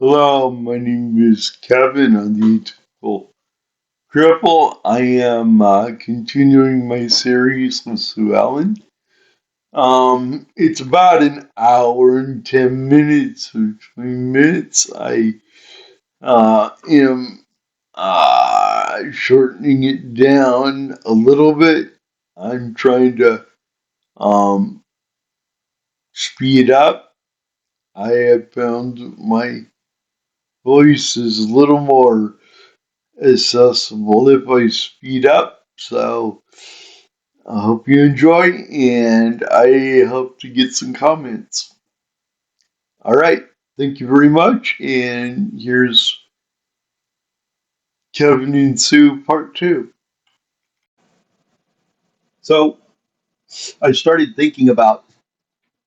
Hello, my name is Kevin on the Atypical Cripple. I am continuing my series with Sue Ellen. It's about an hour and 10 minutes or 20 minutes. I am shortening it down a little bit. I'm trying to um, speed up. I have found my voice is a little more accessible if I speed up. So I hope you enjoy, and I hope to get some comments. All right. Thank you very much. And here's Kevin and Sue part two. So I started thinking about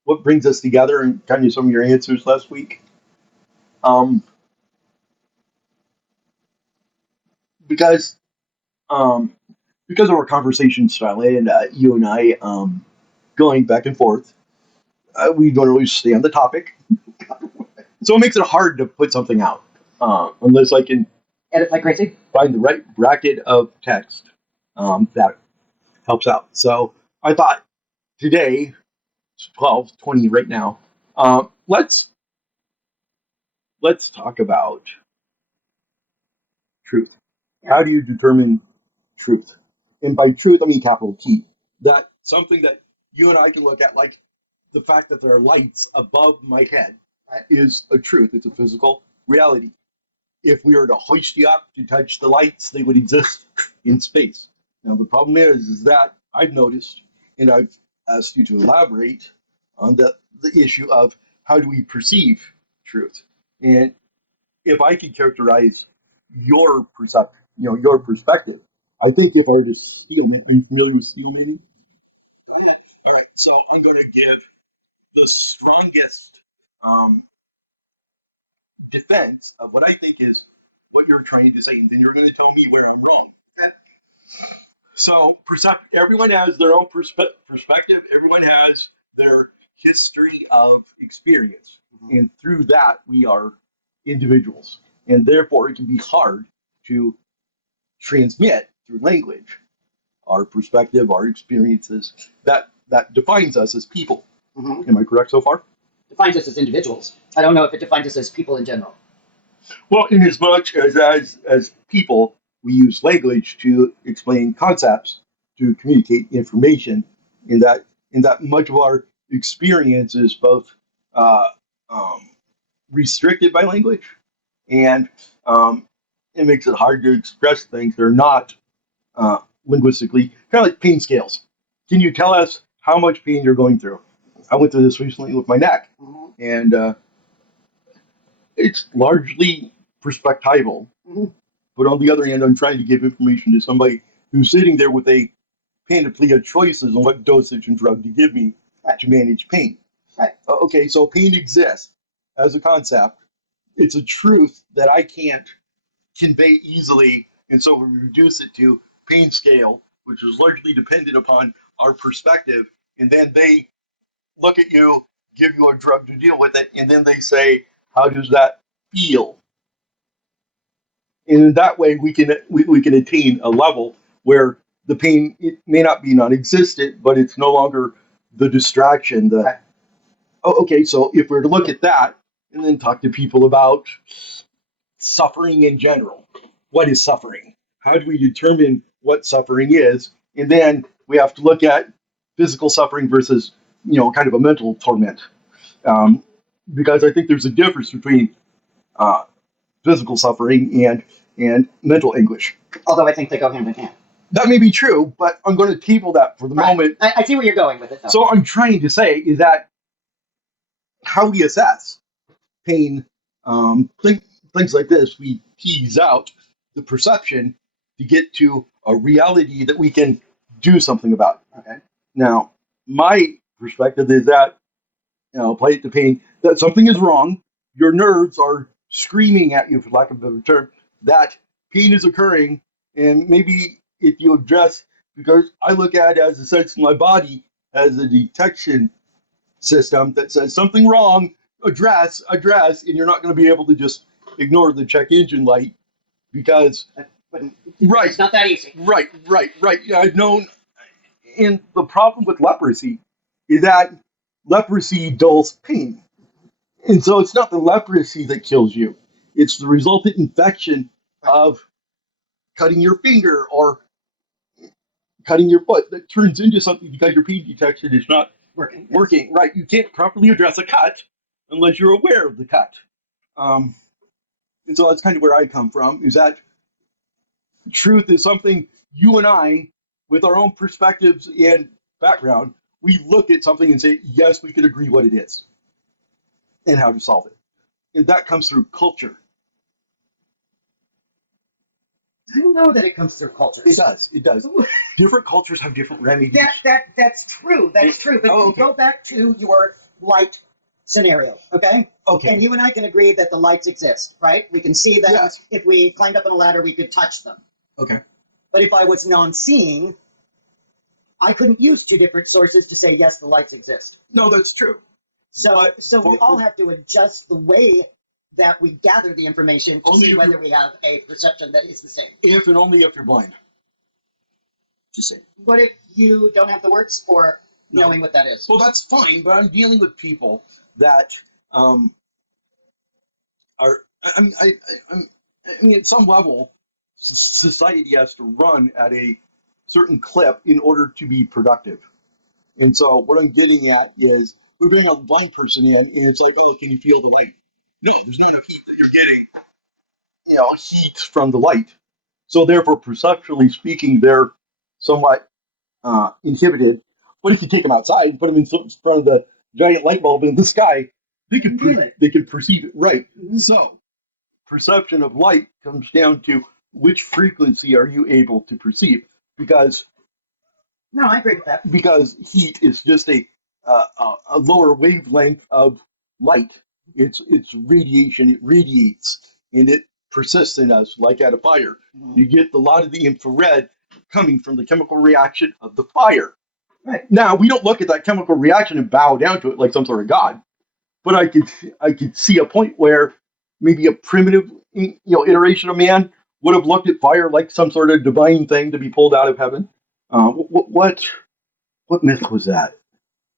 what brings us together and kind of some of your answers last week. Um, because um, because of our conversation style and you and I going back and forth, we don't always stay on the topic. So it makes it hard to put something out unless I can Edit like crazy. find the right bracket of text that helps out. So I thought today, it's 12:20 right now, let's talk about truth. Yeah. How do you determine truth? And by truth, I mean capital T. That something that you and I can look at, like the fact that there are lights above my head, Right. is a truth. It's a physical reality. If we were to hoist you up to touch the lights, they would exist in space. Now, the problem is that I've noticed, and I've asked you to elaborate on the issue of how do we perceive truth. And if I could characterize your perception, your perspective, I think if I were to steel man, are you familiar with steel manning? Go ahead. All right, so I'm going to give the strongest um, defense of what I think is what you're trying to say, and then you're going to tell me where I'm wrong. Okay. So, everyone has their own perspective. Everyone has their history of experience, and through that, we are individuals, and therefore, it can be hard to transmit through language our perspective, our experiences that defines us as people. Mm-hmm. Am I correct so far? Defines us as individuals. I don't know if it defines us as people in general. Well, in as much as people, we use language to explain concepts, to communicate information, in that much of our experience is both uh, um, restricted by language, and it makes it hard to express things that are not linguistically, kind of like pain scales. Can you tell us how much pain you're going through? I went through this recently with my neck, Mm-hmm. and it's largely perspectival. Mm-hmm. But on the other hand, I'm trying to give information to somebody who's sitting there with a panoply of choices on what dosage and drug to give me Right. to manage pain. Right. Okay, so pain exists as a concept. It's a truth that I can't convey easily, and so we reduce it to pain scale, which is largely dependent upon our perspective, and then they look at you, give you a drug to deal with it, and then they say, "How does that feel?" And in that way, we can attain a level where the pain, it may not be non-existent, but it's no longer the distraction. Right. Okay, so if we're to look at that and then talk to people about suffering in general, what is suffering? How do we determine what suffering is? And then we have to look at physical suffering versus, kind of a mental torment, um, because I think there's a difference between uh, physical suffering and mental anguish. Although I think they go hand in hand. That may be true, but I'm going to table that for the Right. moment. I see where you're going with it, though. So I'm trying to say is that how we assess pain, things like this, we tease out the perception to get to a reality that we can do something about. Okay. Now, my perspective is that, apply it to pain, that something is wrong. Your nerves are screaming at you, for lack of a better term, that pain is occurring. And maybe if you address, because I look at it as a sense in my body as a detection system that says something wrong, address, and you're not going to be able to just ignore the check engine light because But right, it's not that easy. right. Yeah, I've known, and the problem with leprosy is that leprosy dulls pain, and so it's not the leprosy that kills you; it's the resultant infection of cutting your finger or cutting your foot that turns into something because your pain detection is not Working. Yes. working. Right, you can't properly address a cut unless you're aware of the cut. Um, and so that's kind of where I come from, is that truth is something you and I, with our own perspectives and background, we look at something and say, yes, we can agree what it is and how to solve it. And that comes through culture. I don't know that it comes through culture. It does. Different cultures have different remedies. That's true. That's true. But Oh, we okay. go back to your light scenario, okay? Okay. And you and I can agree that the lights exist, right? We can see them. Yes. If we climbed up on a ladder, we could touch them. Okay. But if I was non-seeing, I couldn't use two different sources to say, yes, the lights exist. No, that's true. So, But we all have to adjust the way that we gather the information to Only see if whether you- we have a perception that is the same. If and only if you're blind. Just say. What if you don't have the words for No. knowing what that is? Well, that's fine, but I'm dealing with people that are. I mean, at some level, society has to run at a certain clip in order to be productive. And so, what I'm getting at is, we bring a blind person in, and it's like, oh, can you feel the light? No, there's not enough heat that you're getting. Heat from the light. So therefore, perceptually speaking, they're somewhat inhibited. But if you take them outside and put them in front of the giant light bulb in the sky, they can feel it. they can perceive it. Right. Mhm. So perception of light comes down to which frequency are you able to perceive? Because No, I agree with that. heat is just a lower wavelength of light. It's radiation. It radiates and it persists in us like at a fire. Mhm. You get a lot of the infrared coming from the chemical reaction of the fire. Right. Now, we don't look at that chemical reaction and bow down to it like some sort of god, but I could see a point where maybe a primitive iteration of man would have looked at fire like some sort of divine thing to be pulled out of heaven. What myth was that?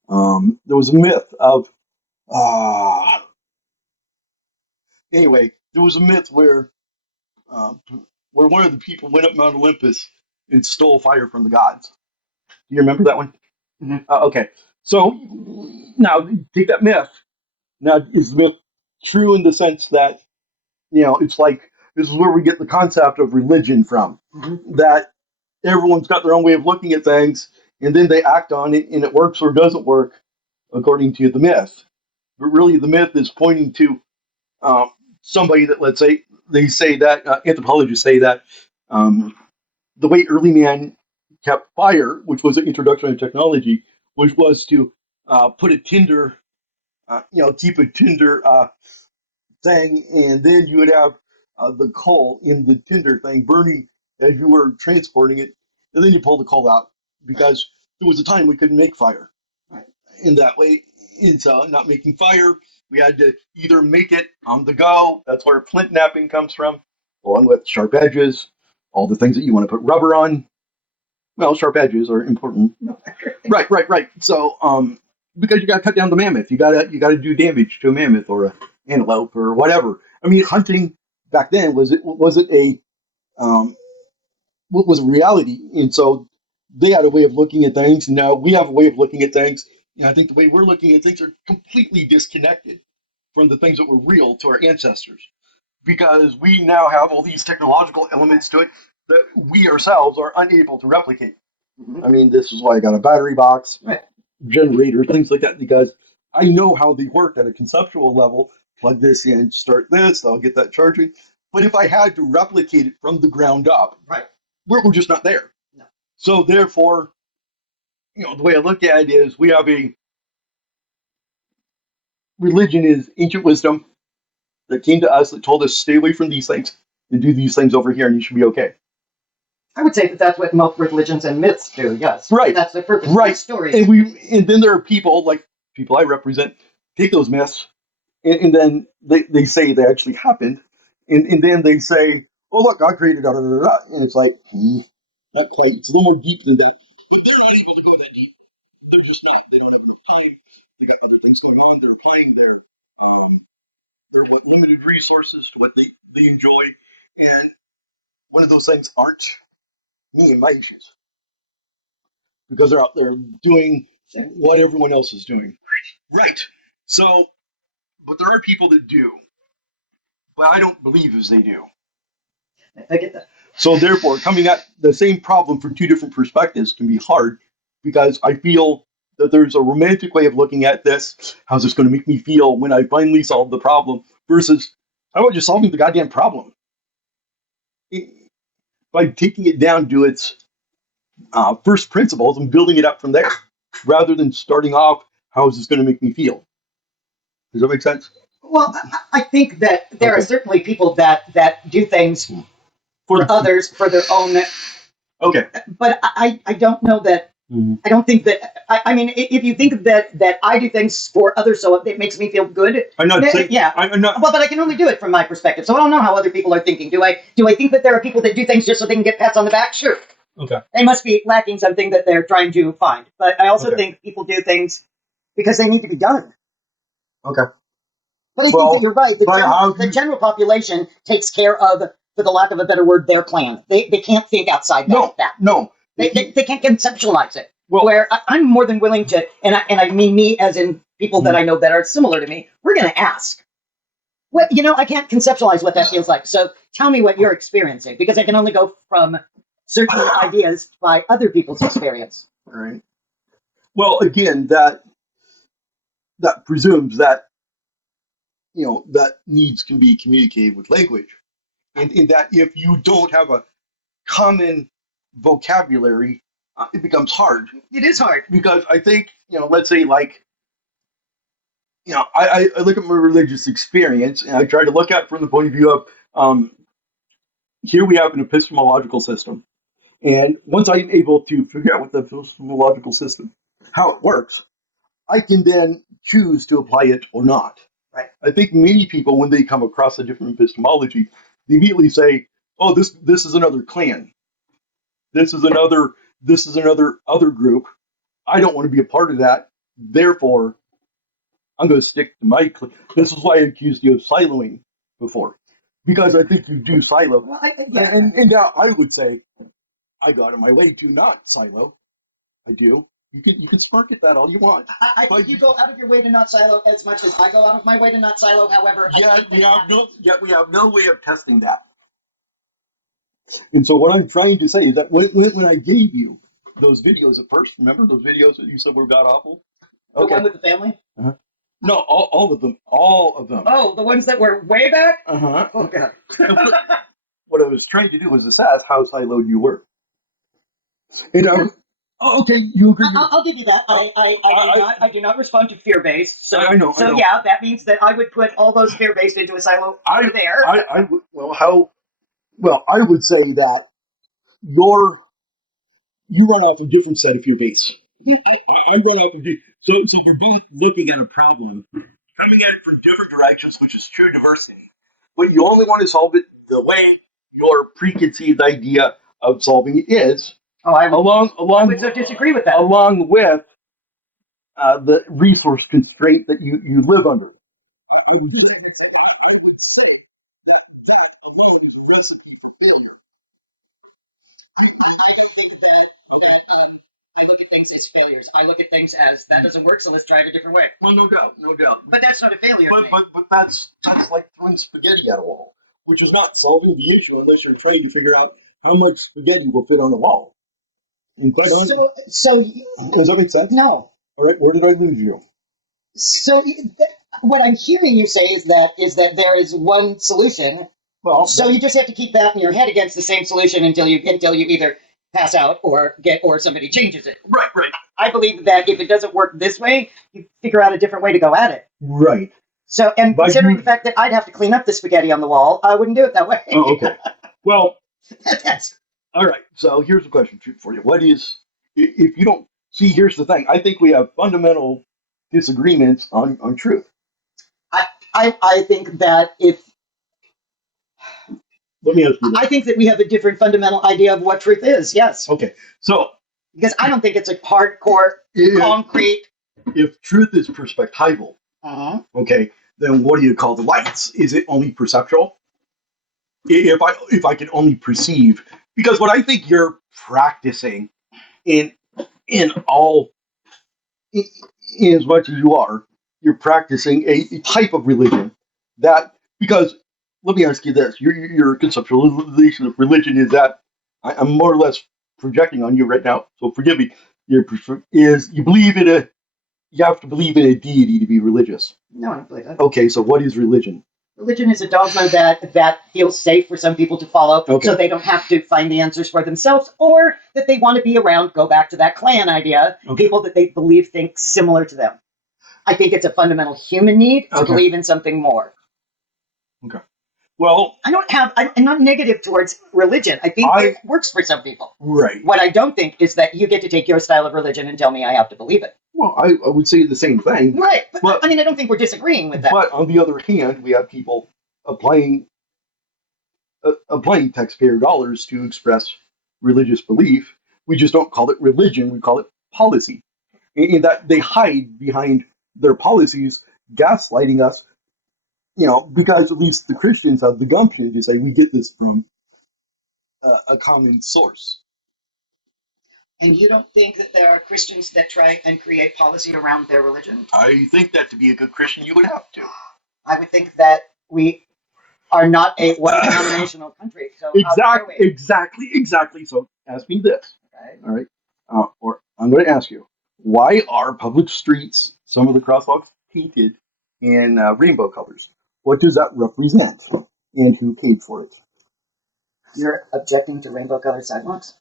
There was a myth of anyway. There was a myth where one of the people went up Mount Olympus and stole fire from the gods. Do you remember that one? Mhm. Okay. So now take that myth. Now, is the myth true in the sense that, it's like, this is where we get the concept of religion from, Mhm. that everyone's got their own way of looking at things, and then they act on it, and it works or doesn't work according to the myth. But really, the myth is pointing to somebody that, let's say, they say that, anthropologists say that the way early man kept fire, which was an introduction of technology, which was to put a tinder, keep a tinder thing, and then you would have the coal in the tinder thing burning as you were transporting it, and then you pull the coal out because there was a time we couldn't make fire. Right. In that way, and so not making fire, we had to either make it on the go. That's where flint knapping comes from, along with sharp edges, all the things that you want to put rubber on. Well, sharp edges are important. No, I agree. Right. So, because you got to cut down the mammoth, you got to do damage to a mammoth or a antelope or whatever. I mean, hunting back then was it a reality, and so they had a way of looking at things. And now we have a way of looking at things. And I think the way we're looking at things are completely disconnected from the things that were real to our ancestors, because we now have all these technological elements to it that we ourselves are unable to replicate. Mhm. I mean, this is why I got a battery box, Right. generator, things like that, because I know how they work at a conceptual level. Plug this in, start this, I'll get that charging. But if I had to replicate it from the ground up, Right. we're just not there. No. So therefore, the way I look at it is we have a religion is ancient wisdom that came to us that told us stay away from these things and do these things over here and you should be okay. I would say that that's what most religions and myths do. Yes. Right. That's the purpose Right. of these stories. And then there are people like people I represent take those myths and then they say they actually happened, and then they say, oh look, God created da da da da, and it's like not quite. It's a little more deep than that, but they're not able to go that deep. They're just not. They don't have enough time. They got other things going on. They're applying their what limited resources to what they enjoy, and one of those things aren't me and my issues because they're out there doing what everyone else is doing. Right. So, but there are people that do, but I don't believe as they do. I get that. So therefore, coming at the same problem from two different perspectives can be hard because I feel that there's a romantic way of looking at this. How's this going to make me feel when I finally solve the problem? Versus, how about just solving the goddamn problem? By taking it down to its first principles and building it up from there, rather than starting off, how is this going to make me feel? Does that make sense? Well, I think that there are certainly people that do things for others for their own. Okay. But I don't know that. I don't think that. I mean, if you think that I do things for others, so it makes me feel good. I'm not saying. Yeah. I'm not. Well, but I can only do it from my perspective, so I don't know how other people are thinking. Do I think that there are people that do things just so they can get pats on the back? Sure. Okay. They must be lacking something that they're trying to find. But I also Okay. think people do things because they need to be done. Okay. But I think that you're right. The you- general population takes care of, for the lack of a better word, their clan. They can't think outside that. No. They can't conceptualize it. Well- Where I'm more than willing to, and I mean me as in people that I know that are similar to me, we're going to ask. Well, I can't conceptualize what that feels like. So tell me what you're experiencing, because I can only go from certain ideas by other people's experience. All right. Well, again, that presumes that that needs can be communicated with language, and in that if you don't have a common vocabulary, it becomes hard. It is hard. Because I think let's say like I look at my religious experience and I try to look at it from the point of view of here we have an epistemological system, and once I'm able to figure out what the epistemological system, how it works, I can then choose to apply it or not. Right. I think many people, when they come across a different epistemology, they immediately say, "Oh, this is another clan. This is another other group. I don't want to be a part of that. Therefore, I'm going to stick to my clan." This is why I accused you of siloing before, because I think you do silo. Well, And now I would say, I go out of my way to not silo. I do. You can smirk at that all you want. I think you go out of your way to not silo as much as I go out of my way to not silo. However, Yet we have no way of testing that. And so what I'm trying to say is that when I gave you those videos at first, remember those videos that you said were god awful? The one with the family? No, all of them. All of them. Oh, the ones that were way back? Uh-huh. Oh, God. What I was trying to do was assess how siloed you were. And okay, you agree. I'll give you that. I do not respond to fear-based. So, I know. Yeah, that means that I would put all those fear-based into a silo over there. I would say that you run off a different set of fear-based. Yeah, I run off of so we're both looking at a problem, coming at it from different directions, which is true diversity. But you only want to solve it the way your preconceived idea of solving it is. Oh, I would so disagree with that. Along with the resource constraint that you live under. I would say that alone is a recipe for failure. I don't think that Okay. that I look at things as failures. I look at things as that doesn't work, so let's try it a different way. Well, no doubt. But that's not a failure. to me. But that's like throwing spaghetti at a wall, which is not solving the issue unless you're trying to figure out how much spaghetti will fit on a wall. And quite honestly, does that make sense? No. All right, where did I lose you? So what I'm hearing you say is that there is one solution. Well, So you just have to keep that in your head against the same solution until you either pass out or somebody changes it. right. I believe that if it doesn't work this way, you figure out a different way to go at it. Right. So, and But considering the fact that I'd have to clean up the spaghetti on the wall, I wouldn't do it that way. Oh, okay. Well, That's all right. So here's a question for you. What is, if you don't see, here's the thing. I think we have fundamental disagreements on truth. I think that Let me ask you this. I think that we have a different fundamental idea of what truth is. Yes, Okay, so because I don't think it's a hardcore, if, concrete. if truth is perspectival, okay, then what do you call the lights? Is it only perceptual? If I can only perceive, because what I think you're practicing in all in as much as you're practicing a type of religion that, because let me ask you this, your conceptualization of religion is that I'm more or less projecting on you right now, so forgive me. Is you believe in you have to believe in a deity to be religious. No, I don't believe that. Okay, so what is religion? Religion is a dogma that feels safe for some people to follow, Okay. so they don't have to find the answers for themselves, or that they want to be around. Go back to that clan idea. Okay. People that they believe think similar to them. I think it's a fundamental human need to Okay. believe in something more. Okay. Well, I'm not negative towards religion. I think it works for some people. right. What I don't think is that you get to take your style of religion and tell me I have to believe it. Well, I would say the same thing. Right. But But- I mean, I don't think we're disagreeing with that. But on the other hand, we have people applying taxpayer dollars to express religious belief. We just don't call it religion; we call it policy. In that they hide behind their policies, gaslighting us. Because at least the Christians have the gumption to say we get this from a common source. And you don't think that there are Christians that try and create policy around their religion? I think that to be a good Christian, you would have to. I would think that we are not a one-denominational country. So how dare we? Exactly. So ask me this. Okay. All right. Or I'm going to ask you, why are public streets, some of the crosswalks, painted in rainbow colors? What does that represent? And who paid for it? You're objecting to rainbow-colored sidewalks?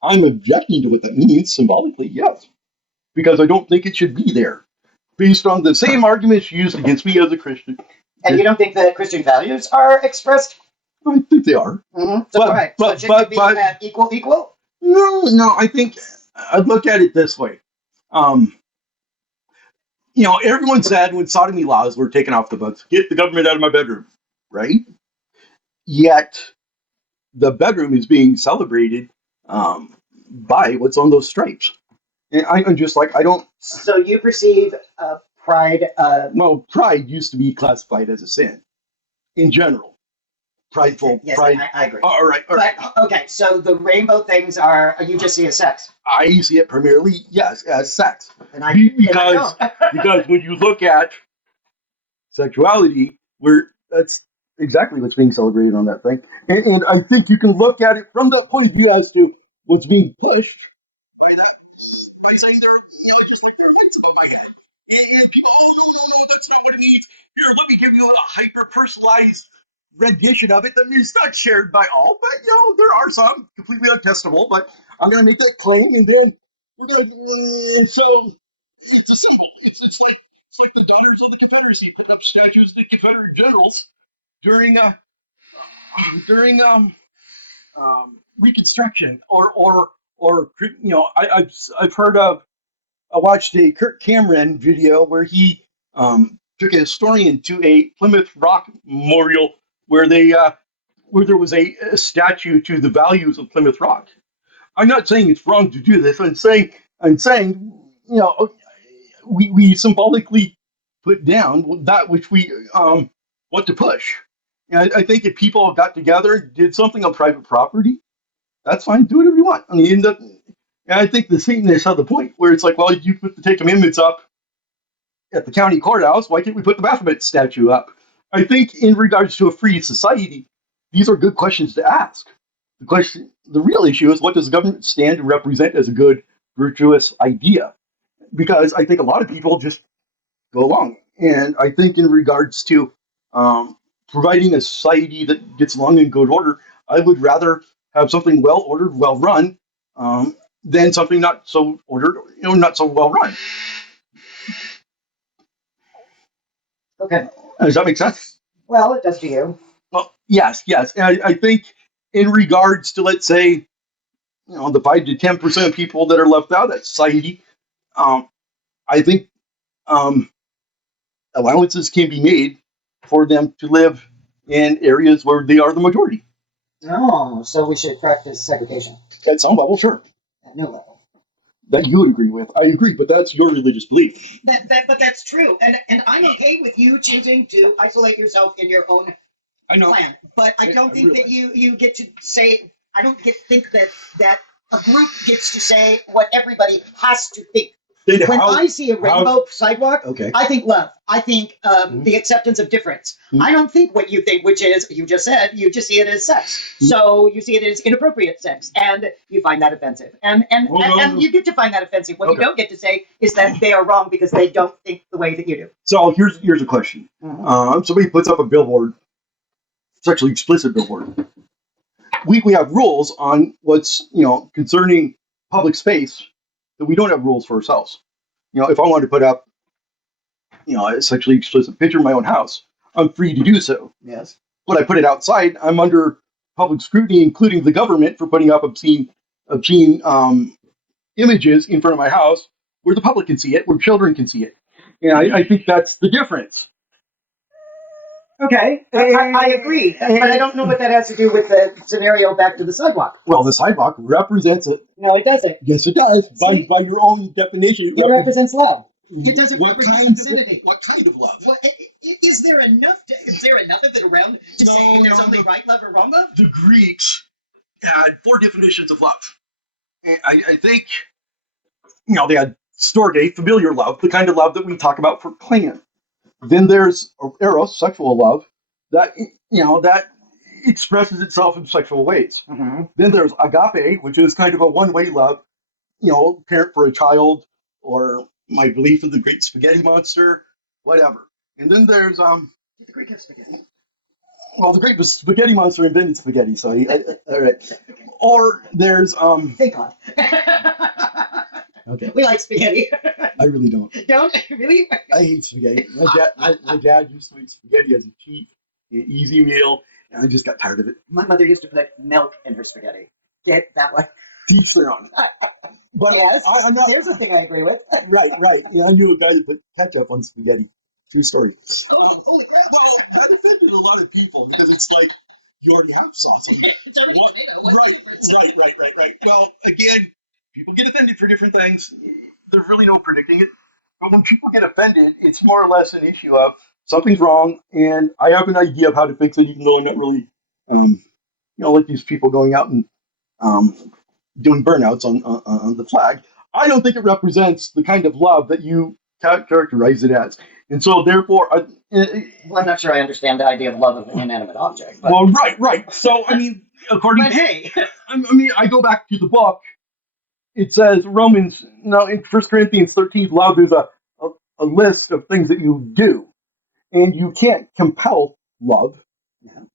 I'm objecting to what that means symbolically, yes. Because I don't think it should be there. Based on the same arguments used against me as a Christian. And you don't think that Christian values are expressed? I think they are. So, But- right. but- so should but- you be equal? No, I think I'd look at it this way. Everyone said when sodomy laws were taken off the books, get the government out of my bedroom, right? Yet the bedroom is being celebrated by what's on those stripes. And I'm just like, I don't. So you perceive pride. Well, pride used to be classified as a sin in general. Prideful, Yes, pride. I agree. All right. But, okay, so the rainbow things you just see as sex. I see it primarily, yes, as sex. And I Because don't. because when you look at sexuality, that's exactly what's being celebrated on that thing. And I think you can look at it from that point of view as to what's being pushed by saying just like there are lights above my head. And people, oh, no, that's not what it means. Here, let me give you a hyper-personalized rendition of it that is not shared by all, but there are some completely untestable, but I'm going to make that claim, and then so it's a symbol. It's like the Daughters of the Confederacy putting up statues of the Confederate generals during Reconstruction, or I've heard of. I watched a Kirk Cameron video where he took a historian to a Plymouth Rock memorial where where there was a statue to the values of Plymouth Rock. I'm not saying it's wrong to do this. I'm saying we symbolically put down that which we want to push. And I think if people got together, did something on private property, that's fine. Do whatever you want. I mean, and I think the Satanists have the point where it's like, well, you put the Ten Commandments up at the county courthouse. Why can't we put the Baphomet statue up? I think in regards to a free society, these are good questions to ask. The real issue is, what does the government stand to represent as a good, virtuous idea? Because I think a lot of people just go along. And I think in regards to providing a society that gets along in good order, I would rather have something well ordered, well run, than something not so ordered, not so well run. Okay. Does that make sense? Well, it does to you. Well, yes. And I think in regards to, let's say, the 5 to 10% of people that are left out of that society, I think allowances can be made for them to live in areas where they are the majority. No, so we should practice segregation At some level, sure, at no level. that you would agree with. I agree, but that's your religious belief. But that's true, and I'm okay with you choosing to isolate yourself in your own I know. plan. But I don't I think that realize. you get to say. I don't think that a group gets to say what everybody has to think. Then When how? I see a rainbow sidewalk, Okay. I think love. I think the acceptance of difference. Mhm. I don't think what you think, which is you just said you just see it as sex. Mhm. So you see it as inappropriate sex, and you find that offensive. And you get to find that offensive. What you Okay. don't get to say is that they are wrong because they don't think the way that you do. So here's a question. Somebody puts up a billboard, sexually explicit billboard. We have rules on what's concerning public space that we don't have rules for ourselves. If I wanted to put up a sexually explicit picture in my own house, I'm free to do so. Yes. But I put it outside, I'm under public scrutiny, including the government, for putting up obscene images in front of my house where the public can see it, where children can see it. And I think that's the difference. Okay, I agree, but I don't know what that has to do with the scenario back to the sidewalk. Well, the sidewalk represents it. No, it doesn't. Yes, it does. See? By your own definition, It represents love. It doesn't what represent kind obscenity. What kind of love? Well, is there enough of it around to No, say there's no, only no. right love or wrong love? The Greeks had 4 definitions of love. And I think they had storge, familiar love, the kind of love that we talk about for clan. Then there's eros, sexual love, that that expresses itself in sexual ways. Mm-hmm. Then there's agape, which is kind of a one-way love, parent for a child, or my belief in the great spaghetti monster, whatever. And then there's Did the Greek have spaghetti? well, the great spaghetti monster invented spaghetti, so all right. Or there's Thank God. okay, We like spaghetti. I really don't. Don't really? I hate spaghetti. My dad used to make spaghetti as a cheap, easy meal, and I just got tired of it. My mother used to put milk in her spaghetti. Get that one. Teach their own. But Yes. I'm not. There's a thing I agree with. Right. I knew a guy that put ketchup on spaghetti. True story. Oh, holy crap. Well, that offended a lot of people because it's like you already have sauce on. It's already tomato. What's the difference? Right. Well, again, people get offended for different things. There's really no predicting it. But when people get offended, it's more or less an issue of something's wrong, and I have an idea of how to fix it, even though I'm not really, like these people going out and doing burnouts on the flag. I don't think it represents the kind of love that you characterize it as. And so, therefore, Well, I'm not sure I understand the idea of love of an inanimate object. But, well, right. So, I mean, according but to, hey, I go back to the book. It says in 1 Corinthians 13, love is a list of things that you do, and you can't compel love. no,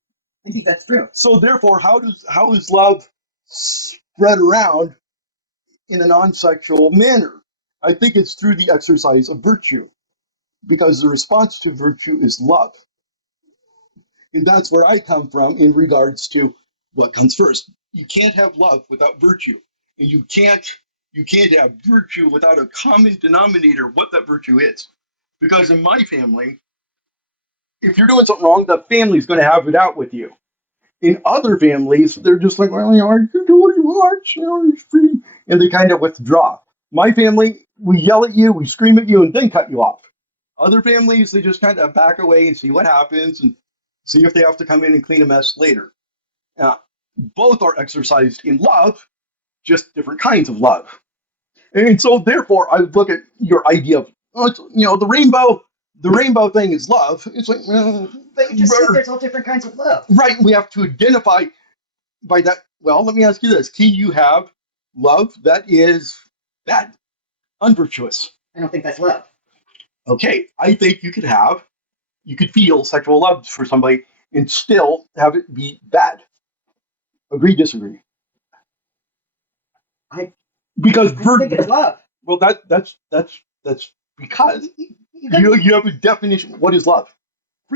I think that's true. So, therefore, how is love spread around in a non-sexual manner? I think it's through the exercise of virtue, because the response to virtue is love. And that's where I come from in regards to what comes first. You can't have love without virtue. And you can't have virtue without a common denominator of what that virtue is. Because in my family, if you're doing something wrong, the family's going to have it out with you. In other families, they're just like, well, you can do what you want, you're free. And they kind of withdraw. My family, we yell at you, we scream at you, and then cut you off. Other families, they just kind of back away and see what happens and see if they have to come in and clean a mess later. Both are exercised in love, just different kinds of love. And so, therefore, I would look at your idea of, the rainbow thing is love. It's like, But you just said there's all different kinds of love. right, we have to identify by that. Well, let me ask you this. Can you have love that is bad, unvirtuous? I don't think that's love. Okay, I think you could feel sexual love for somebody and still have it be bad. Agree, disagree? Because I don't think it's love. well, that's because You gotta- you have a definition. What is love?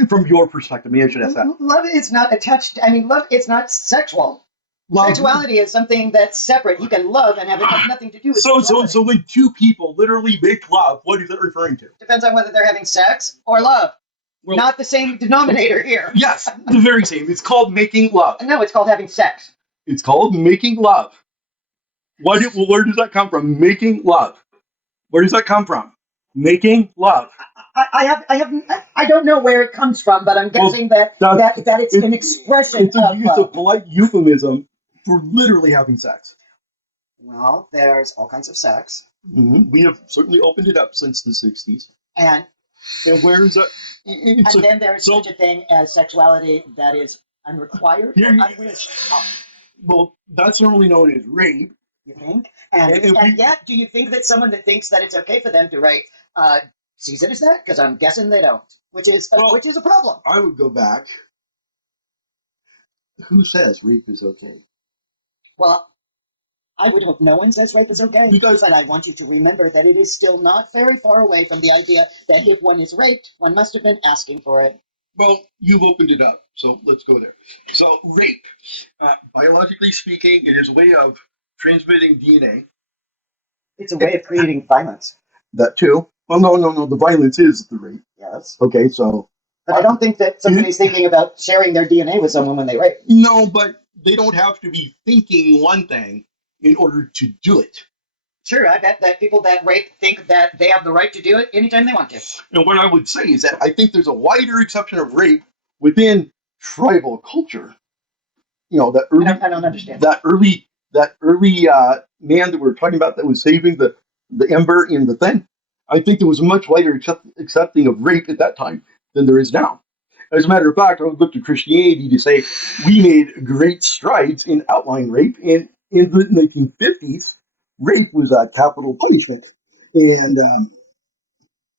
From your perspective, maybe I should ask that. Love is not attached. I mean, love. It's not sexual. Love, Sexuality is something that's separate. You can love and have it have nothing to do with sexuality. so when two people literally make love, what is it referring to? Depends on whether they're having sex or love. Well, Not the same denominator here. yes, the very same. It's called making love. No, it's called having sex. It's called making love. Where does that come from? Making love. Where does that come from? Making love. I don't know where it comes from, but I'm guessing that it's an expression It's of a polite euphemism for literally having sex. Well, there's all kinds of sex. We have certainly opened it up since the 60s. And where is that? then there's such a thing as sexuality that is unrequired or unwished. Well, that's normally known as rape. You think? And yet, do you think that someone that thinks that it's okay for them to rape sees it as that? Because I'm guessing they don't, which is a problem. I would go back. Who says rape is okay? Well, I would hope no one says rape is okay, but I want you to remember that it is still not very far away from the idea that if one is raped, one must have been asking for it. Well, you've opened it up, so let's go there. So, rape, biologically speaking, it is a way of transmitting DNA. It's a way of creating violence. That too. Well, no. The violence is the rape. Yes. Okay, so. But I don't think that somebody's thinking about sharing their DNA with someone when they rape. No, but they don't have to be thinking one thing in order to do it. Sure, I bet that people that rape think that they have the right to do it anytime they want to. And what I would say is that I think there's a wider exception of rape within tribal culture. You know, that early. I don't understand. That early man that we were talking about that was saving the ember in the thing. I think there was a much wider accepting of rape at that time than there is now. As a matter of fact, I would look to Christianity to say we made great strides in outlawing rape. And in the 1950s, rape was a capital punishment. And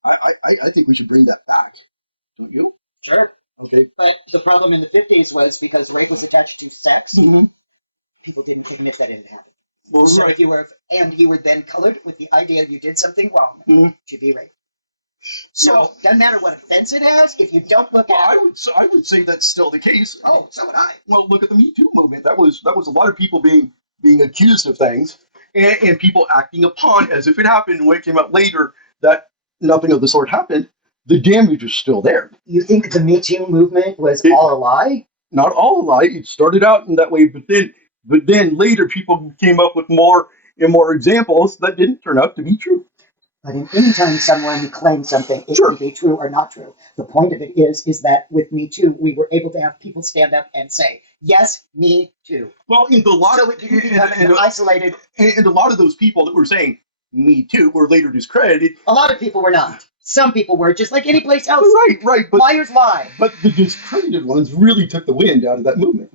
I think we should bring that back. Don't you? Sure. Okay. But the problem in the 50s was because rape was attached to sex, people didn't admit that it had happened. Well, so right. you were then colored with the idea you did something wrong to be raped. So doesn't matter what offense it has, if you don't look at it. I would say that's still the case. Oh, so would I. Well, look at the Me Too movement. That was a lot of people being accused of things and people acting upon as if it happened. When it came out later that nothing of the sort happened, the damage is still there. You think the Me Too movement was all a lie? Not all a lie. It started out in that way, but then later people came up with more and more examples that didn't turn out to be true. But anytime someone claims something, it can be true or not true. The point of it is that with Me Too, we were able to have people stand up and say, "Yes, me too." Well, in the lot, so it didn't become isolated. And a lot of those people that were saying "Me Too" were later discredited. A lot of people were not. Some people were, just like any place else. Right. But liars lie. But the discredited ones really took the wind out of that movement.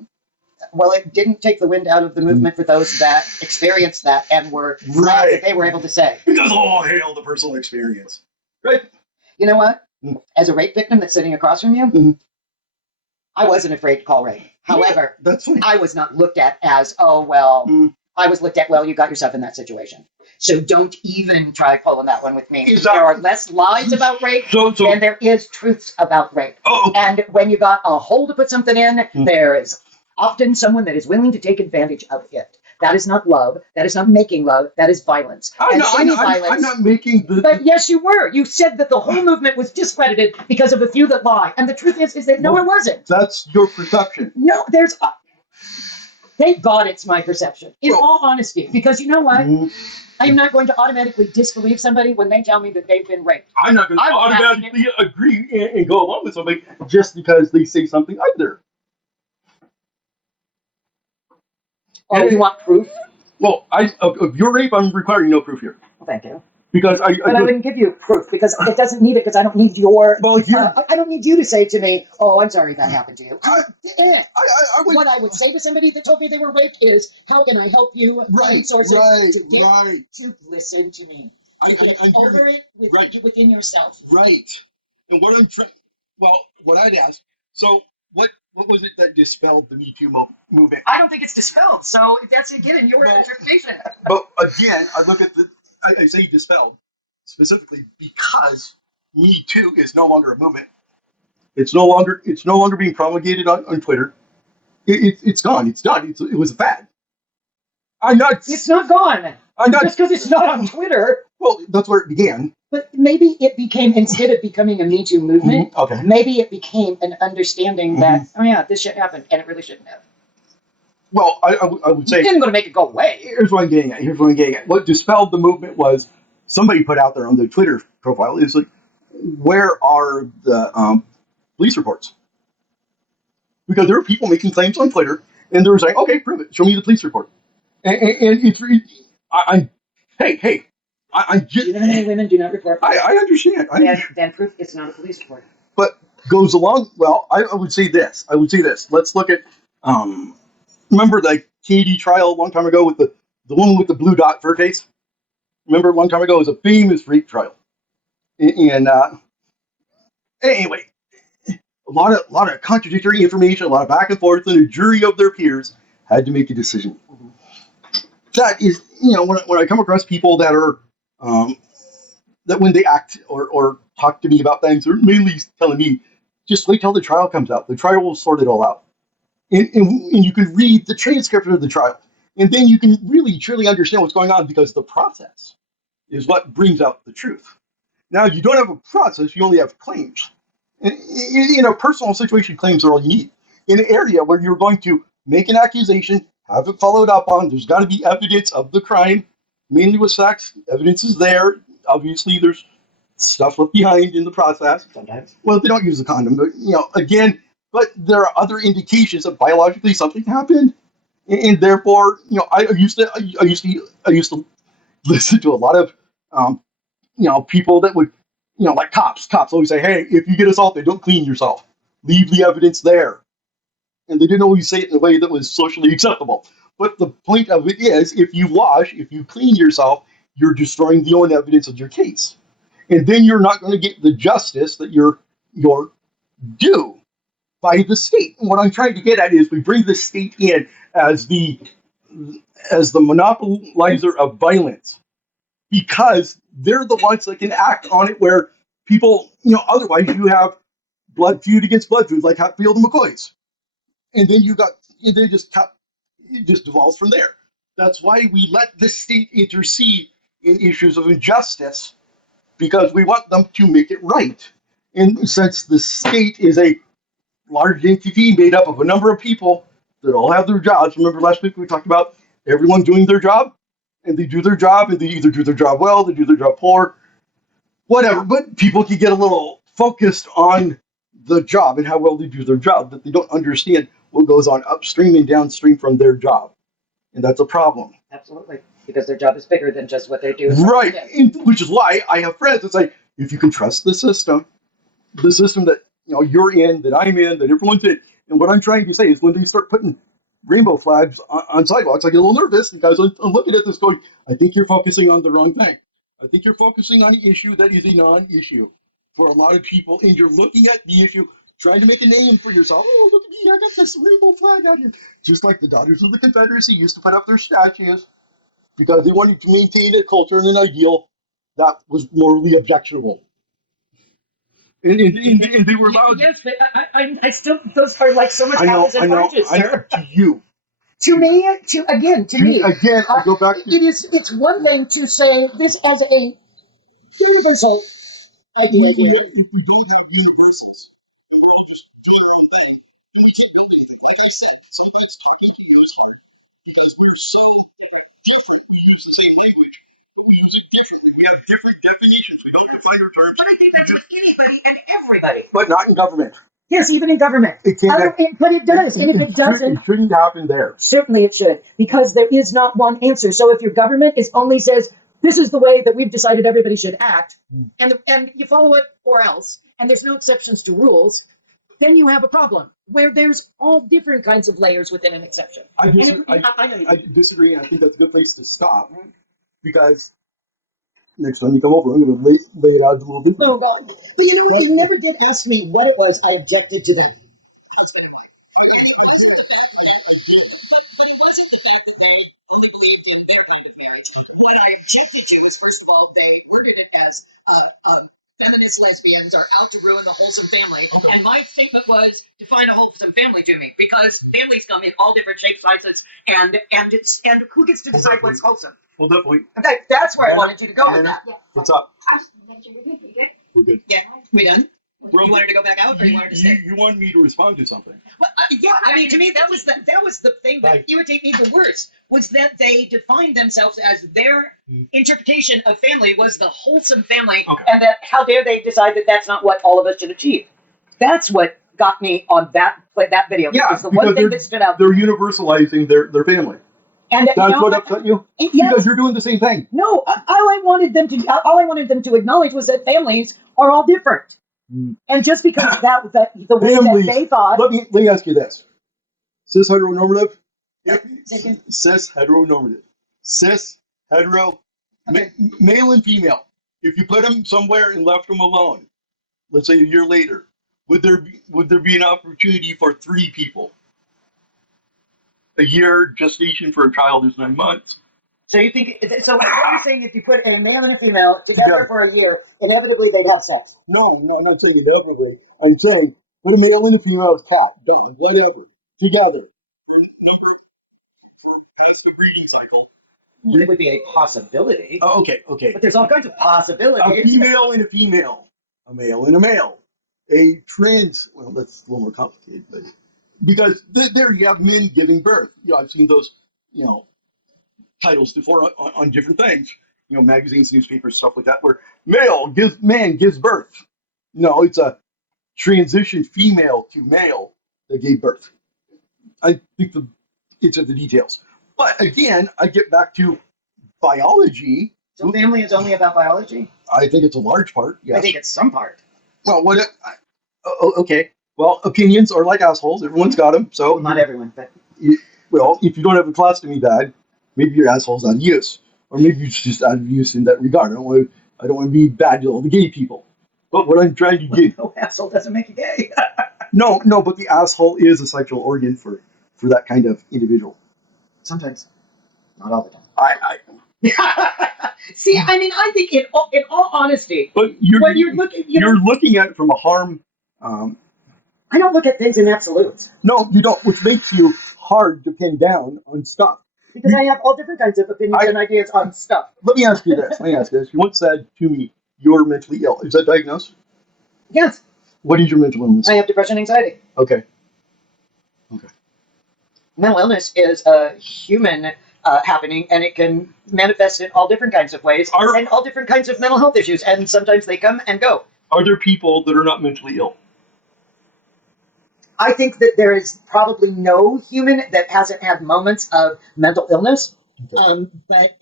Well, it didn't take the wind out of the movement for those that experienced that and were glad that they were able to say. Because all hail the personal experience. Right. You know what? As a rape victim that's sitting across from you, I wasn't afraid to call rape. However, that's funny. I was not looked at as, I was looked at, you got yourself in that situation. So don't even try pulling that one with me. There are less lies about rape than there is truths about rape. And when you got a hole to put something in, there is often someone that is willing to take advantage of it. That is not love. That is not making love. That is violence. I'm not making the... But yes, you were. You said that the whole movement was discredited because of a few that lie. And the truth is that no, it wasn't. That's your perception. No, there's... Thank God it's my perception. In all honesty. Because you know what? I am not going to automatically disbelieve somebody when they tell me that they've been raped. I'm not going to automatically agree and go along with somebody just because they say something either. Oh, you want proof? Well, of your rape, I'm requiring no proof here. Well, thank you. Because I wouldn't give you proof because it doesn't need it because I don't need your. Well, here I don't need you to say to me, "Oh, I'm sorry that happened to you." What I would say to somebody that told me they were raped is, "How can I help you find sources to get to listen to me? To get over it within yourself." Right. And what I'm trying, what I'd ask. So what was it that dispelled the Me Too movement? I don't think it's dispelled. So that's again in your interpretation. But again, I look at I say dispelled specifically because Me Too is no longer a movement. It's no longer being promulgated on Twitter. It's gone. It's done. It was a fad. It's not gone. Just because it's not on Twitter. Well, that's where it began. But maybe it became, instead of becoming a Me Too movement, Okay. maybe it became an understanding that, oh yeah, this shit happened and it really shouldn't have. Well, I would say It isn't going to make it go away. here's what I'm getting at. Here's what I'm getting at. What dispelled the movement was somebody put out there on the Twitter profile is like, where are the police reports? Because there were people making claims on Twitter, and they were saying, "Okay, prove it. Show me the police report." And it's hey, I Do you know how many women do not report? I understand. Then proof it's not a police report. But goes along. Well, I would say this. Let's look at remember the Kennedy trial a long time ago with the woman with the blue dot for her face. Remember a long time ago, it was a famous rape trial. And anyway, a lot of contradictory information, a lot of back and forth, and a jury of their peers had to make a decision. That is, when I come across people that are that when they act or talk to me about things, they're mainly telling me, just wait till the trial comes out. The trial will sort it all out. And you can read the transcript of the trial, and then you can really truly understand what's going on, because the process is what brings out the truth. Now, you don't have a process, you only have claims. In a personal situation, claims are all you need. In an area where you're going to make an accusation, have it followed up on, there's got to be evidence of the crime, mainly with sex. Evidence is there. Obviously, there's stuff left behind in the process. Sometimes. Well, they don't use the condom, but again, but there are other indications that biologically something happened, and therefore, I used to listen to a lot of people that would, like cops always say, hey, if you get assaulted, don't clean yourself, leave the evidence there. And they didn't always say it in a way that was socially acceptable. But the point of it is, if you clean yourself, you're destroying the only evidence of your case. And then you're not going to get the justice that you're due by the state. And what I'm trying to get at is we bring the state in as the monopolizer of violence, because they're the ones that can act on it, where people, otherwise you have blood feud against blood feud, like Hatfield and McCoy's. And then it just devolves from there. That's why we let the state intercede in issues of injustice, because we want them to make it right. And since the state is a large entity made up of a number of people that all have their jobs, remember last week we talked about everyone doing their job, and they do their job, and they either do their job well, they do their job poor, whatever. But people can get a little focused on the job and how well they do their job, that they don't understand what goes on upstream and downstream from their job. And that's a problem. Absolutely. Because their job is bigger than just what they do. Right. Which is why I have friends that say, if you can trust the system that you're in, that I'm in, that everyone's in. And what I'm trying to say is, when they start putting rainbow flags on sidewalks, I get a little nervous, because I'm looking at this going, I think you're focusing on the wrong thing. I think you're focusing on an issue that is a non-issue for a lot of people, and you're looking at the issue, trying to make a name for yourself. Oh, look at me, I got this rainbow flag out here. Just like the Daughters of the Confederacy used to put up their statues, because they wanted to maintain a culture and an ideal that was morally objectionable. And they were allowed. Yes, but I still, those are like so much apples and oranges, sir. To you. To me, Again, I go back to, it's one thing to say this as a universal idea here. if we don't have universals and we're all just doing our own thing, then we can't build anything. Like I said, sometimes talking to you is hard, because we're so different. We use the same language, but we use it differently. We have different definitions. We don't define our terms. But I think that's with anybody and everybody. But not in government. Yes, even in government. It can't. But it does. And if it doesn't, it shouldn't happen there. Certainly it should, because there is not one answer. So if your government only says, this is the way that we've decided everybody should act, and you follow it or else, and there's no exceptions to rules, then you have a problem where there's all different kinds of layers within an exception. I disagree, and I think that's a good place to stop, because next time you come over, I'm going to lay it out a little bit. Oh, God. But you know what? You never did ask me what it was I objected to that husband and wife. It wasn't the fact that I did. But it wasn't the fact that they only believed in their kind of marriage. Okay. What I objected to was, first of all, they worded it as feminist lesbians are out to ruin the wholesome family. Okay. And my statement was, define a wholesome family to me, because families come in all different shapes, sizes, and who gets to decide what's wholesome? Well, definitely. Okay, that's where I Hannah, wanted you to go with Hannah, that. Yeah. What's up? I'm just making sure you're good. Are you good? We're good. Yeah, we done? Bro, You wanted to go back out, or you wanted to stay? You wanted me to respond to something. Well, yeah, I mean, to me, that was the thing that Right. irritated me the worst, was that they defined themselves as their interpretation of family was the wholesome family, Okay. and that how dare they decide that that's not what all of us should achieve. That's what got me on that video. Yeah, It's the one because thing that stood out. They're universalizing their family. And That's what upset you? yes. Because you're doing the same thing. No, all I wanted them to acknowledge was that families are all different. Mm. And just because the way Families- that they thought, Let me ask you this. Cis heteronormative? Say again? Cis heteronormative. Cis hetero Okay. male and female. If you put them somewhere and left them alone, let's say a year later, would there be an opportunity for 3 people? A year gestation for a child is 9 months. so you think so? What you're saying, if you put a male and a female together for a year, inevitably they'd have sex. No, I'm not saying inevitably. I'm saying put a male and a female, cat, dog, whatever, together for past the breeding cycle. It would be a possibility, Oh, okay. but there's all kinds of A possibilities. female and a female, a male and a male, a trans. Well, that's a little more complicated, but because there you have men giving birth. I've seen those, titles before on different things. Magazines, newspapers, stuff like that, where man gives birth. No, it's a transition female to male that gave birth. I think it's in the details. But again, I get back to biology. So family is only about biology. I think it's a large part. Yes. I think it's some part. Well, okay. Well, opinions are like assholes. Everyone's got them. So, Well, not everyone, but well, if you don't have a colostomy bag, maybe your asshole's out of use, or maybe it's just out of use in that regard. I don't want to be bad to all the gay people. But what I'm trying to get, no asshole doesn't make you gay. no, but the asshole is a sexual organ for that kind of individual. Sometimes, not all the time. I See, I mean, I think in all honesty, but when you're looking, you're looking at it from a harm. I don't look at things in absolutes No, you don't, which makes you hard to pin down on stuff. because I have all different kinds of opinions and ideas on stuff. Let me ask you this. You once said to me, "You're mentally ill." Is that diagnosed? Yes, What is your mental illness? I have depression, anxiety. Okay. Mental illness is a human happening, and it can manifest in all different kinds of ways and all different kinds of mental health issues. And sometimes they come and go. Are there people that are not mentally ill? I think that there is probably no human that hasn't had moments of mental illness. Okay. But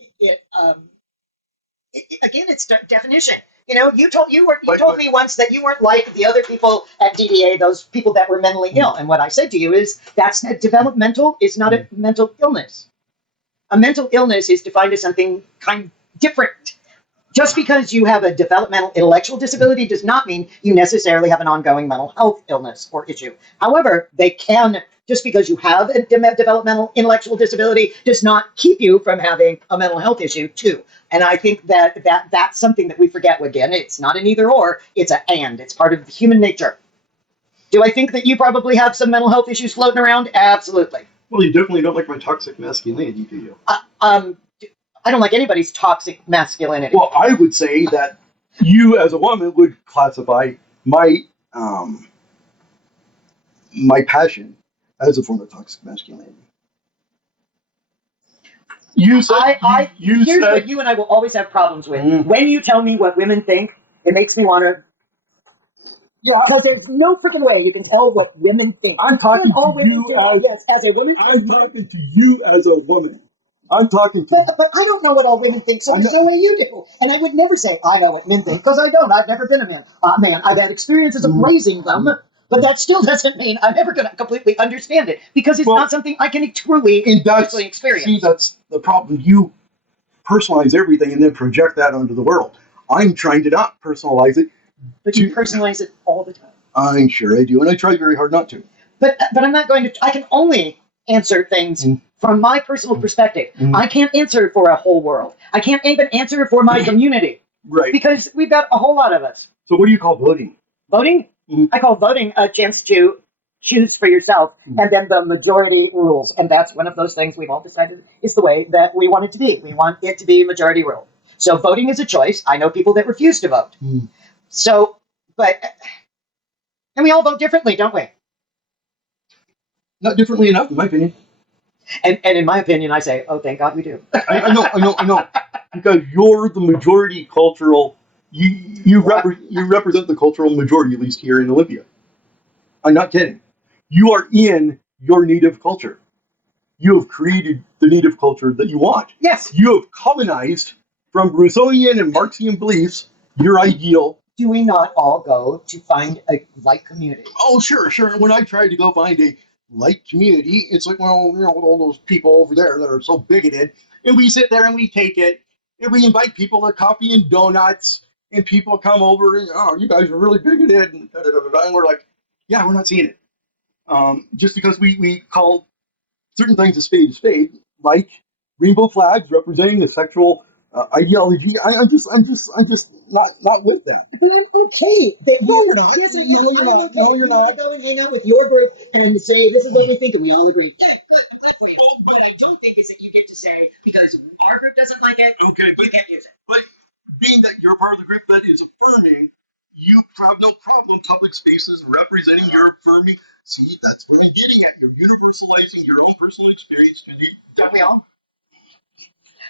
again, it's definition. You told me once that you weren't like the other people at DDA, those people that were mentally ill. And what I said to you is that's developmental is not a mental illness. A mental illness is defined as something kind of different. Just because you have a developmental intellectual disability does not mean you necessarily have an ongoing mental health illness or issue. However, they can, just because you have a developmental intellectual disability does not keep you from having a mental health issue too. And I think that's something that we forget. Again, it's not an either or, it's an and. It's part of human nature. Do I think that you probably have some mental health issues floating around? Absolutely. Well, you definitely don't like my toxic masculinity, do you? I don't like anybody's toxic masculinity. Well, I would say that you, as a woman, would classify my passion as a form of toxic masculinity. You said Here's said what you and I will always have problems with. Mm. When you tell me what women think, it makes me want to. yeah. Because there's no freaking way you can tell what women think. I'm talking And all to women you do, as yes, as a woman. I'm talking to you as a woman. I'm talking to. But I don't know what all women think, so I there's know- no way you do. And I would never say I know what men think because I don't. I've never been a man. I've had experiences of raising them, but that still doesn't mean I'm ever going to completely understand it because it's Well, not something I can truly And that's actually experience. see, that's the problem. You personalize everything and then project that onto the world. I'm trying to not personalize it. But you personalize it all the time. I'm sure I do, and I try very hard not to. But I'm not going to. I can only answer things from my personal perspective. I can't answer for a whole world. I can't even answer for my community Right. because we've got a whole lot of us. So what do you call voting? Voting? Mhm. I call voting a chance to choose for yourself, and then the majority rules. And that's one of those things we've all decided is the way that we want it to be. We want it to be majority rule. So voting is a choice. I know people that refuse to vote. So, and we all vote differently, don't we? Not differently enough, in my opinion. And in my opinion, I say, oh, thank God we do. I know. Because you're the majority cultural. You represent the cultural majority, at least here in Olympia. I'm not kidding. You are in your native culture. You have created the native culture that you want. Yes. You have colonized from Rousseauian and Marxian beliefs your ideal. Do we not all go to find a like community? Oh, sure. When I tried to go find a like community, it's like, well, all those people over there that are so bigoted, and we sit there and we take it, and we invite people to coffee and donuts, and people come over and, oh, you guys are really bigoted, and we're like, yeah, we're not seeing it. Just because we call certain things a spade, like rainbow flags representing a sexual ideology. I'm just not with that. But I'm okay. No, you're not. Yes, I am. No, you're I'm not. okay. No, you're You wanna not. go and hang out with your group and say this is what we think, and we all agree. Yeah, good. I'm glad for you. Well, but- what I don't think is that you get to say because our group doesn't like it, Okay, you but can't use it. But being that you're part of the group that is affirming, you have no problem public spaces representing your affirming. See, that's what I'm getting at. You're universalizing your own personal experience to the. Don't we all?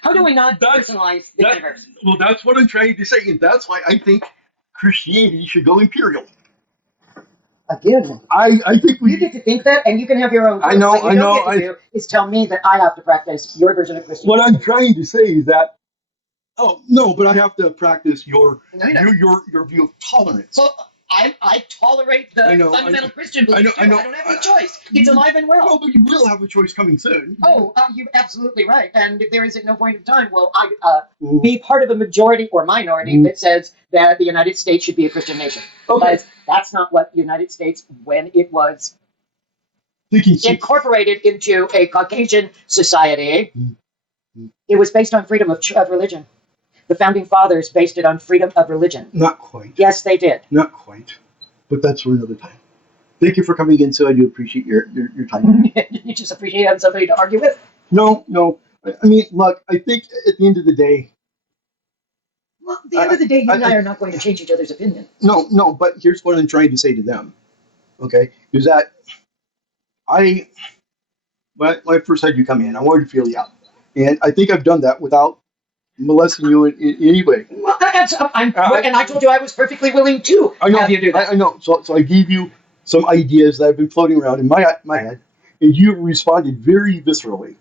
How do we not That's- personalize the universe? Well, that's what I'm trying to say, and that's why I think Christianity should go imperial. Again, I think you get to think that, and you can have your own. I know, What you I know, don't get to do is tell me that I have to practice your version of Christianity. what I'm trying to say is that. Oh no, but I have to practice your No, you don't. your view of tolerance. So I tolerate the I know, fundamental Christian I beliefs know, too. I know. I don't have any choice. It's alive and well. No, but you will have a choice coming soon. Oh, you're absolutely right. And there is at no point of time will I be part of a majority or minority that says that the United States should be a Christian nation. Okay. Because that's not what the United States, when it was Thinking incorporated into a Caucasian society, it was based on freedom of religion. The founding fathers based it on freedom of religion. Not quite. Yes, they did. Not quite. But that's for another time. Thank you for coming in, so I do appreciate your time. You just appreciate having somebody to argue with. No. I mean, look, I think at the end of the day, Well, at the end of the day, you and I are not going to change each other's opinion. no, but here's what I'm trying to say to them, okay, is that when I first had you come in, I wanted to feel you out. And I think I've done that without molesting you in any way. Well, and I told you I was perfectly willing to I know, have you do that. I know. So I gave you some ideas that have been floating around in my head, and you responded very viscerally.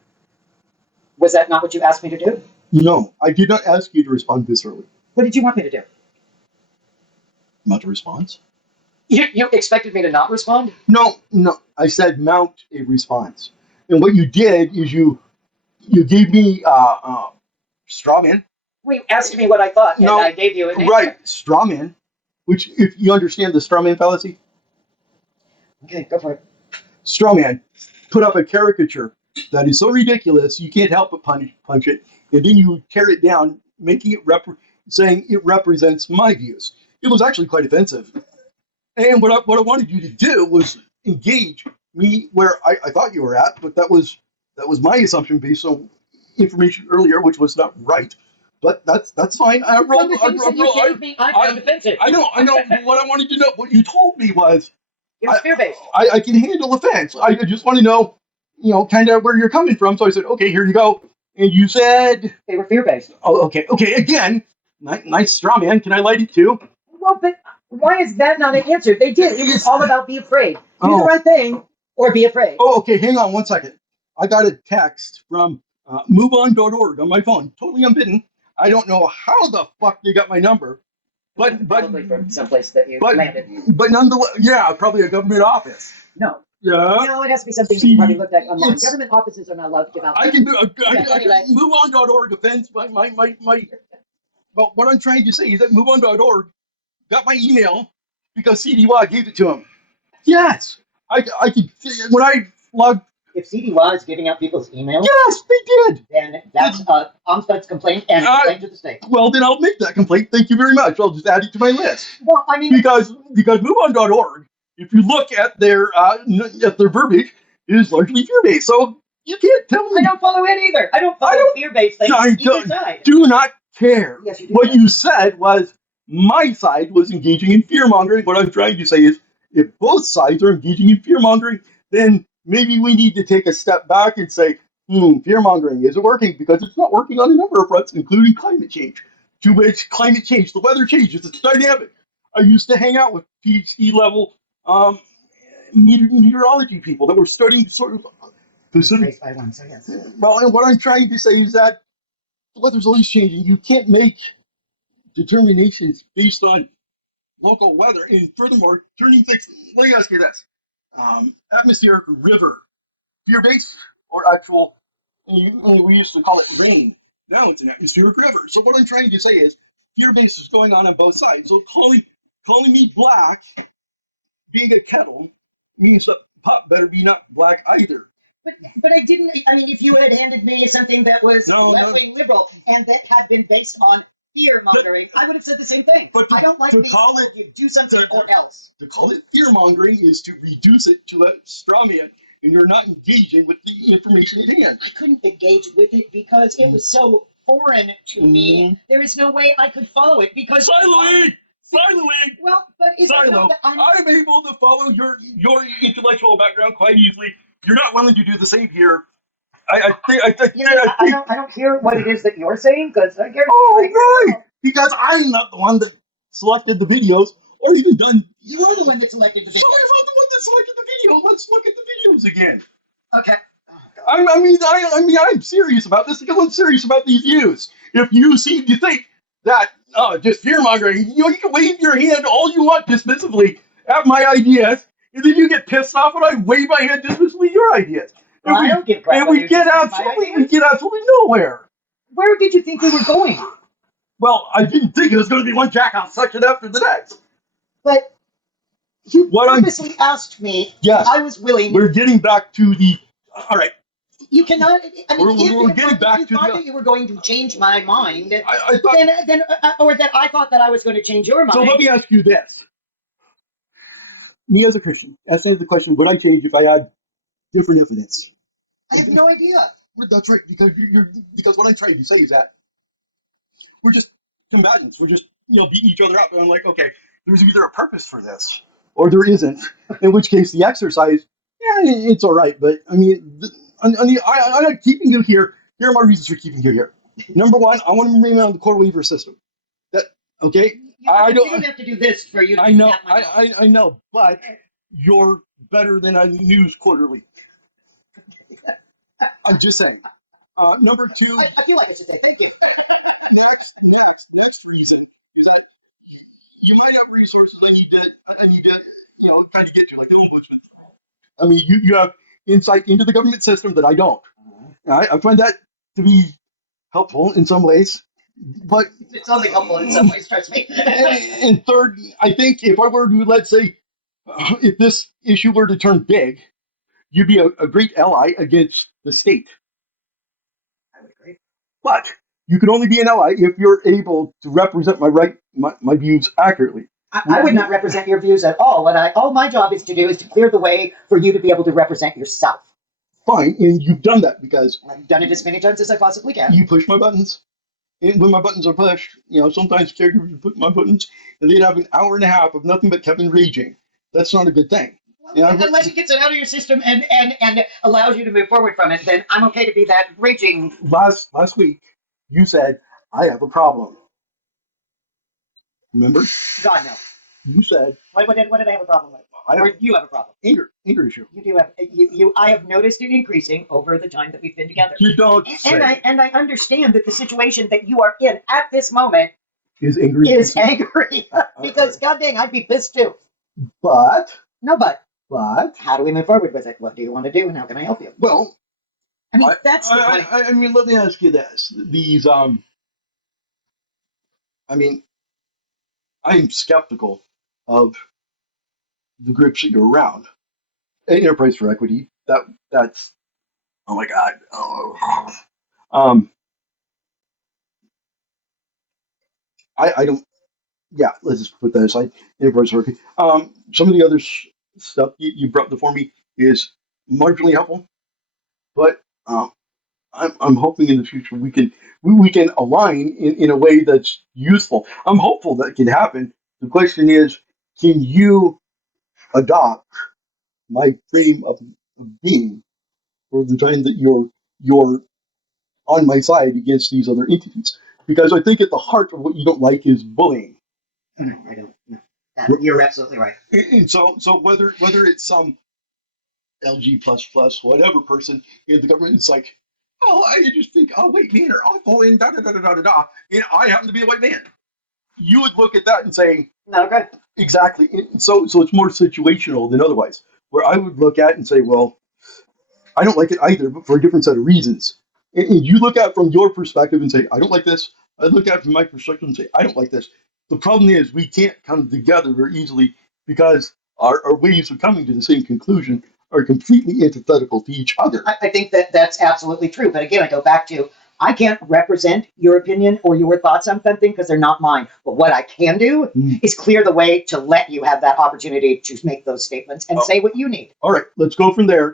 Was that not what you asked me to do? No, I did not ask you to respond viscerally. What did you want me to do? Mount a response? You expected me to not respond? No. I said mount a response. And what you did is you gave me straw man. Well, you asked me what I thought, and No, I gave you an answer. Right, straw man. Which, if you understand the straw man fallacy, Okay, go for it. straw man put up a caricature that is so ridiculous you can't help but punch it, and then you tear it down, making it saying it represents my views. It was actually quite offensive. And what I wanted you to do was engage me where I thought you were at, but that was my assumption based on information earlier, which was not right. But that's fine. Some of the things that you gave me, I found offensive. I know. But what I wanted to know, what you told me was, It was fear-based. I can handle offense. I just want to know, kind of where you're coming from. So I said, okay, here you go. And you said, They were fear-based. oh, okay. Again, nice straw man. Can I light it too? Well, but why is that not an answer? They did. It was all about be afraid. Do Oh. the right thing or be afraid. Oh, okay. Hang on 1 second. I got a text from moveon.org on my phone, totally unbidden. I don't know how the fuck they got my number, but Probably from someplace that you landed. but nonetheless, yeah, probably a government office. No. Yeah, No, it has to be something you probably looked at online. It's- Government offices are not allowed to give out. I can do. Anyway. MoveOn.org offends my. But what I'm trying to say is that MoveOn.org got my email because CDY gave it to him. Yes, I could when I logged. If CDY is giving out people's emails, Yes, they did. then that's a ombudsman's complaint and a complaint to the state. Well, then I'll make that complaint. Thank you very much. I'll just add it to my list Well, I mean, because MoveOn.org if you look at their verbiage, it is largely fear-based. So you can't tell I me. don't follow it either. I don't follow fear-based things I either side. do not care. Yes, you do. What you said was my side was engaging in fear-mongering. What I'm trying to say is if both sides are engaging in fear-mongering, then maybe we need to take a step back and say, fear-mongering isn't working because it's not working on a number of fronts, including climate change. To which climate change, the weather changes, it's dynamic. I used to hang out with PhD level meteorology people that were studying sort of Raised by one, so yes. well, and what I'm trying to say is that the weather's always changing. You can't make determinations based on local weather. And furthermore, turning things, let me ask you this. Atmospheric river, fear-based or actual, we used to call it rain. Now it's an atmospheric river. So what I'm trying to say is fear-based is going on both sides. So calling me black, being a kettle, means that pot better be not black either. But I didn't. I mean, if you had handed me something that was left-wing liberal and that had been based on fear mongering, I would have said the same thing. But I don't like being told you do something or else. To call it fear mongering is to reduce it to a straw man, and you're not engaging with the information at hand. I couldn't engage with it because it was so foreign to me. There is no way I could follow it because siloing. Well, but is Silo. I'm able to follow your intellectual background quite easily. You're not willing to do the same here. I don't hear what it is that you're saying because I guarantee. Oh, right. Because I'm not the one that selected the videos or even done. You are the one that selected the videos. Sorry, I'm not the one that selected the video. Let's look at the videos again. Okay. Oh, I'm serious about this because I'm serious about these views. If you seem to think that just fear mongering, you can wave your hand all you want dismissively at my ideas, and then you get pissed off when I wave my hand dismissively at your ideas. Well, I don't give crap. And we get absolutely nowhere. Where did you think we were going? Well, I didn't think it was going to be one jackass section after the next. But you purposely asked me. Yes. I was willing. We're getting back to the. All right. You cannot. I mean, we're getting back to that you were going to change my mind, I thought, or that I thought that I was going to change your mind. So let me ask you this: me as a Christian, answer the question: would I change if I had different evidence? I have no idea. That's right, because what I'm trying to say is that we're just combatants. We're just beating each other up, and I'm like, okay, there's either a purpose for this or there isn't. In which case, the exercise, it's all right. But I mean, I'm not keeping you here. Here are my reasons for keeping you here. Number one, I want to remain on the core waiver system. Okay? You don't have to do this for you. I know. I know, but you're better than a news quarterly. I'm just saying. Number two. I feel like I should say thank you. Next reason is that you might have resources I need to kind of get to, like the ombudsman. I mean, you have insight into the government system that I don't. I find that to be helpful in some ways, but it's only helpful in some ways. Trust me. and third, I think if I were to, let's say, if this issue were to turn big, you'd be a great ally against the state. I would agree. But you can only be an ally if you're able to represent my views accurately. I would not represent your views at all. All my job is to do is to clear the way for you to be able to represent yourself. Fine, and you've done that because I've done it as many times as I possibly can. You push my buttons. And when my buttons are pushed, sometimes caregivers would put my buttons and they'd have an hour and a half of nothing but Kevin raging. That's not a good thing. Well, unless it gets it out of your system and allows you to move forward from it, then I'm okay to be that raging. Last week, you said, I have a problem. Remember? God, no. You said. What did I have a problem with? Or you have a problem? Anger issue. You do have I have noticed it increasing over the time that we've been together. You don't say. And I understand that the situation that you are in at this moment is angry. Because god dang, I'd be pissed too. But how do we move forward with it? What do you want to do, and how can I help you? Well, I mean, that's the point. I mean, let me ask you this: these I mean, I'm skeptical of the groups that you're around. Enterprise for Equity, that's oh my god. I don't. Yeah, let's just put that aside. Enterprise for Equity. Some of the others stuff you brought before me is marginally helpful, but I'm hoping in the future we can align in a way that's useful. I'm hopeful that can happen. The question is, can you adopt my frame of being for the time that you're on my side against these other entities? Because I think at the heart of what you don't like is bullying. Oh, no, I don't. No, you're absolutely right. And so whether it's some LG plus plus whatever person in the government, it's like, oh, I just think, oh, white men are awful and da da da da da da da. And I happen to be a white man. You would look at that and say, Not okay. exactly. And so it's more situational than otherwise. Where I would look at and say, well, I don't like it either, but for a different set of reasons. And you look at it from your perspective and say, I don't like this. I look at it from my perspective and say, I don't like this. The problem is we can't come together very easily because our ways of coming to the same conclusion are completely antithetical to each other. I think that that's absolutely true. But again, I go back to I can't represent your opinion or your thoughts on something because they're not mine. But what I can do is clear the way to let you have that opportunity to make those statements and say what you need. All right, let's go from there.